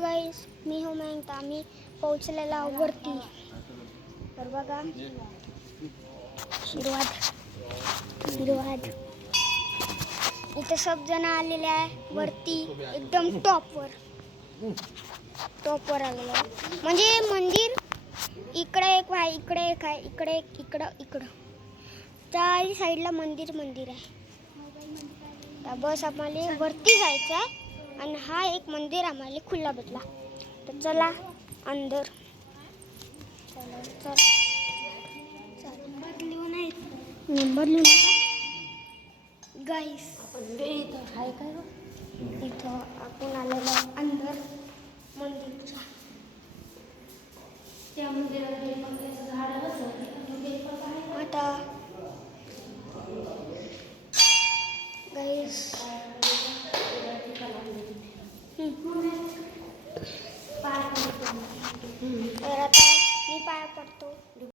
गाईस, मी हूँ मयंक. आम्ही पोहोचलेला वरती. तर बघा, आशीर्वाद. इथे सब जण आलेले आहे वरती, एकदम टॉपवर आलेलं आहे. म्हणजे मंदिर इकडे एक आहे, इकडे एक आहे, इकडे एक, इकडं चारी साईडला मंदिर आहे. तर बस आम्हाला वरती जायचं आहे आणि हा एक मंदिर आम्हाला खुला भेटला. तर चला अंदर. बदलू नका गाईस. इथं आपण आलेलो अंदर मंदिरच्या. आता गाईस तर आता मी पाया पडतो.